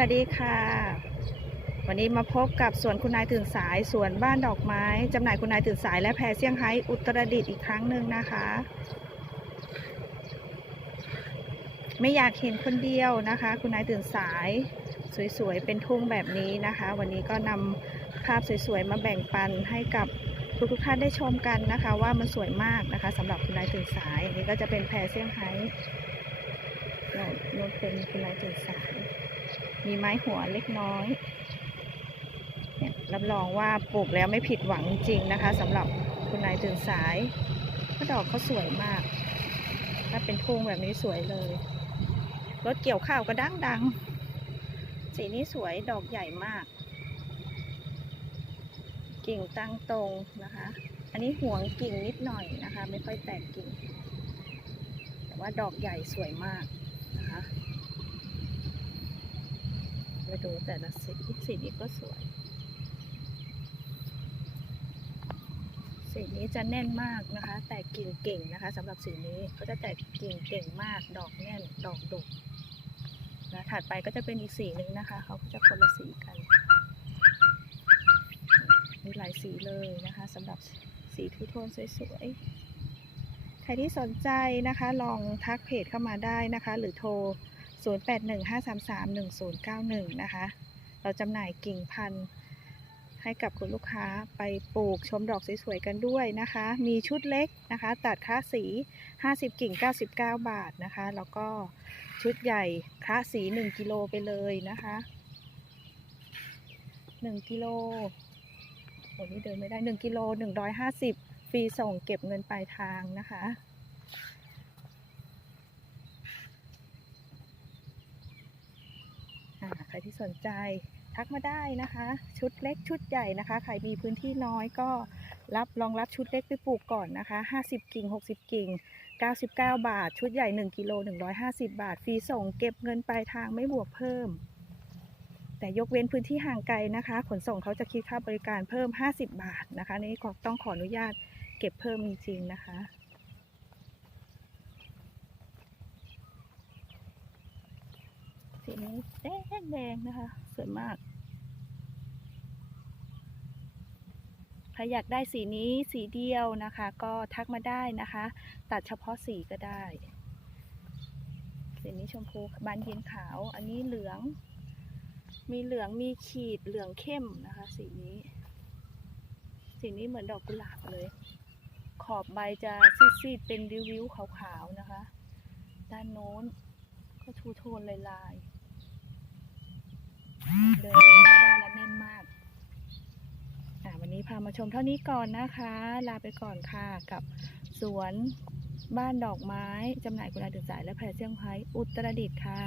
วัสดีค่ะ วันนี้มาพบกับสวนคุณนายตื่นสายสวนบ้านดอกไม้จำหน่ายคุณนายตื่นสายและแพรเซี่ยงไฮ้อุตรดิตถ์อีกครั้งหนึ่งนะคะ ไม่อยากเห็นคนเดียวนะคะ คุณนายตื่นสาย สวยๆเป็นทุ่งแบบนี้นะคะ วันนี้ก็นำภาพสวยๆมาแบ่งปันให้กับทุกๆท่านได้ชมกันนะคะ ว่ามันสวยมากนะคะสำหรับคุณนายตื่นสายอันนี้ก็จะเป็นแพรเซี่ยงไฮ้โน้ตเป็นคุณนายตื่นสาย มีไม้หัวเล็กน้อยเนี่ยรับรองว่าปลูกแล้วไม่ผิดหวังจริงนะคะสำหรับคุณนายตื่นสายก็ดอกเขาสวยมาก ถ้าเป็นทุ่งแบบนี้สวยเลย รถเกี่ยวข้าวก็ดังดังสีนี้สวยดอกใหญ่มาก กิ่งตั้งตรงนะคะ อันนี้ห่วงกิ่งนิดหน่อยนะคะ ไม่ค่อยแตกกิ่ง แต่ว่าดอกใหญ่สวยมากนะคะ ไปดูแต่ละสีสีนี้ก็สวย สีนี้จะแน่นมากนะคะ แตกกิ่งเก่งนะคะสำหรับสีนี้ก็จะแตกกิ่งเก่งมาก ดอกแน่น ดอกดกนะถัดไปก็จะเป็นอีกสีหนึ่งนะคะเขาก็จะคนละสีกัน มีหลายสีเลยนะคะสำหรับสีทูโทนสวยๆ ใครที่สนใจนะคะ ลองทักเพจเข้ามาได้นะคะ หรือโทร 0815331091 นะคะ เราจำหน่ายกิ่งพันธุ์ให้กับคุณลูกค้าไปปลูกชมดอกสวยๆกันด้วยนะคะ มีชุดเล็กนะคะ ตัดค้าสี 50 กิ่ง 99 บาทนะคะ แล้วก็ชุดใหญ่ค้าสี 1 กิโลไปเลยนะคะ 1 กิโลโอ้นี่เดินไม่ได้ 1 กิโล 150 ฟรีส่งเก็บเงินปลายทางนะคะ อ่าใคร ที่สนใจทักมาได้นะคะ ชุดเล็กชุดใหญ่นะคะ ใครมีพื้นที่น้อยก็รับลองรับชุดเล็กไปปลูกก่อนนะคะ 50 กิ่ง 60 กิ่ง 99 บาท ชุดใหญ่ 1กิโล150 บาท ฟรีส่งเก็บเงินปลายทางไม่บวกเพิ่ม แต่ยกเว้นพื้นที่ห่างไกลนะคะ ขนส่งเขาจะคิดค่าบริการเพิ่ม 50 บาทนะคะนี่ก็ต้องขออนุญาตเก็บเพิ่มจริงๆนะคะ สีนี้แดงแดงนะคะ สวยมาก ใครอยากได้สีนี้สีเดียวนะคะ ก็ทักมาได้นะคะ ตัดเฉพาะสีก็ได้ สีนี้ชมพูบานเย็นขาว อันนี้เหลือง มีเหลืองมีขีดเหลืองเข้มนะคะ สีนี้ สีนี้เหมือนดอกกุหลาบเลย ขอบใบจะซีดๆเป็นริ้วๆขาวๆนะคะ ด้านโน้นก็ทูโทนลายๆ เดินเข้าไปไม่ได้แล้วแน่นมากอะวันนี้พามาชมเท่านี้ก่อนนะคะ ลาไปก่อนค่ะกับสวนบ้านดอกไม้จำหน่ายกุหลาบตื่นสายและแพรเชียงไฮ้อุตรดิตถ์ค่ะ